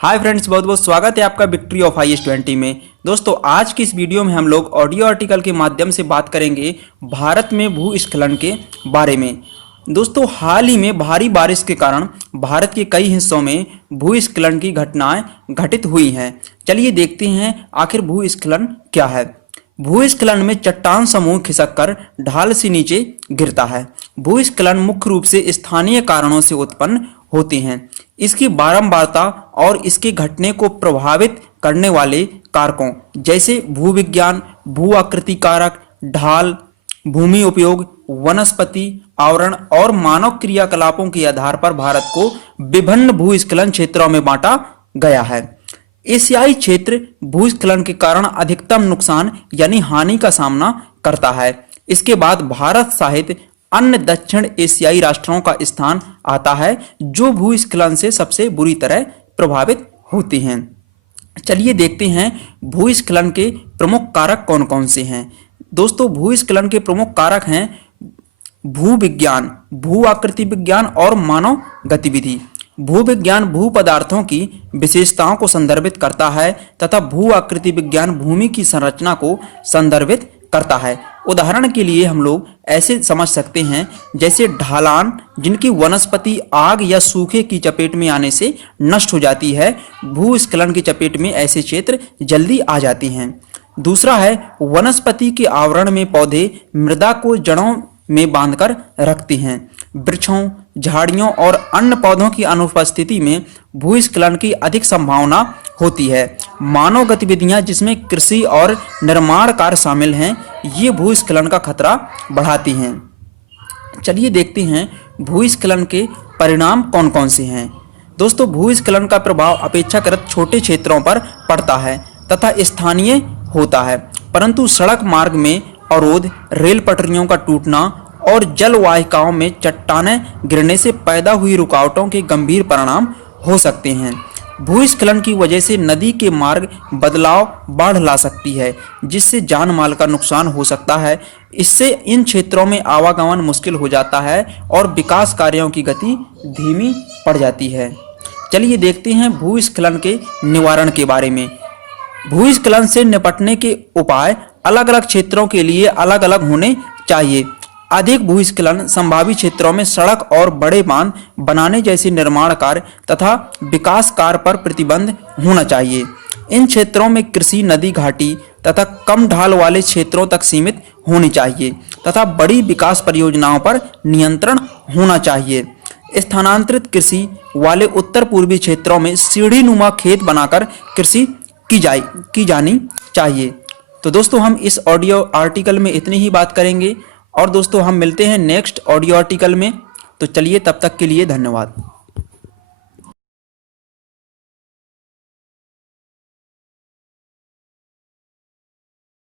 Hi friends, बहुत बहुत स्वागत है आपका विक्ट्री ऑफ IAS20 में। दोस्तों, आज की इस वीडियो में हम लोग ऑडियो आर्टिकल के माध्यम से बात करेंगे भारत में भूस्खलन के बारे में। दोस्तों, हाल ही में भारी बारिश के कारण भारत के कई हिस्सों में भूस्खलन की घटनाएं घटित हुई हैं। चलिए देखते हैं आखिर भूस्खलन क्या है। भूस्खलन में चट्टान समूह खिसककर ढाल से नीचे गिरता है। भूस्खलन मुख्य रूप से स्थानीय कारणों से उत्पन्न होते हैं। इसकी बारंबारता और इसके घटने को प्रभावित करने वाले कारकों जैसे भूविज्ञान, भू आकृति कारक, ढाल, भूमि उपयोग, वनस्पति आवरण और मानव क्रियाकलापों के आधार पर भारत को विभिन्न भूस्खलन क्षेत्रों में बांटा गया है। एशियाई क्षेत्र भूस्खलन के कारण अधिकतम नुकसान यानी हानि का सामना करता है। इसके बाद भारत सहित अन्य दक्षिण एशियाई राष्ट्रों का स्थान आता है जो भूस्खलन से सबसे बुरी तरह प्रभावित होते हैं। चलिए देखते हैं भूस्खलन के प्रमुख कारक कौन कौन से हैं। दोस्तों, भूस्खलन के प्रमुख कारक हैं भूविज्ञान, भू आकृति विज्ञान और मानव गतिविधि। भूविज्ञान भू पदार्थों की विशेषताओं को संदर्भित करता है तथा भू आकृति विज्ञान भूमि की संरचना को संदर्भित करता है। उदाहरण के लिए हम लोग ऐसे समझ सकते हैं जैसे ढालान जिनकी वनस्पति आग या सूखे की चपेट में आने से नष्ट हो जाती है। भूस्खलन की चपेट में ऐसे क्षेत्र जल्दी आ जाते हैं। दूसरा है वनस्पति के आवरण में पौधे मृदा को जड़ों में बांधकर रखते हैं। वृक्षों, झाड़ियों और अन्य पौधों की अनुपस्थिति में भूस्खलन की अधिक संभावना होती है। मानव गतिविधियां जिसमें कृषि और निर्माण कार्य शामिल हैं, ये भूस्खलन का खतरा बढ़ाती हैं। चलिए देखते हैं भूस्खलन के परिणाम कौन कौन से हैं। दोस्तों, भूस्खलन का प्रभाव अपेक्षाकृत छोटे क्षेत्रों पर पड़ता है तथा स्थानीय होता है, परंतु सड़क मार्ग में अवरोध, रेल पटरियों का टूटना और जलवाहिकाओं में चट्टानें गिरने से पैदा हुई रुकावटों के गंभीर परिणाम हो सकते हैं। भूस्खलन की वजह से नदी के मार्ग बदलाव बाढ़ ला सकती है जिससे जान माल का नुकसान हो सकता है। इससे इन क्षेत्रों में आवागमन मुश्किल हो जाता है और विकास कार्यों की गति धीमी पड़ जाती है। चलिए देखते हैं भूस्खलन के निवारण के बारे में। भूस्खलन से निपटने के उपाय अलग अलग क्षेत्रों के लिए अलग अलग होने चाहिए। अधिक भूस्खलन संभावित क्षेत्रों में सड़क और बड़े बांध बनाने जैसे निर्माण कार्य तथा विकास कार्य पर प्रतिबंध होना चाहिए। इन क्षेत्रों में कृषि, नदी घाटी तथा कम ढाल वाले क्षेत्रों तक सीमित होनी चाहिए तथा बड़ी विकास परियोजनाओं पर नियंत्रण होना चाहिए। स्थानांतरित कृषि वाले उत्तर पूर्वी क्षेत्रों में सीढ़ीनुमा खेत बनाकर कृषि की जानी चाहिए। तो दोस्तों, हम इस ऑडियो आर्टिकल में इतनी ही बात करेंगे और दोस्तों हम मिलते हैं नेक्स्ट ऑडियो आर्टिकल में। तो चलिए, तब तक के लिए धन्यवाद।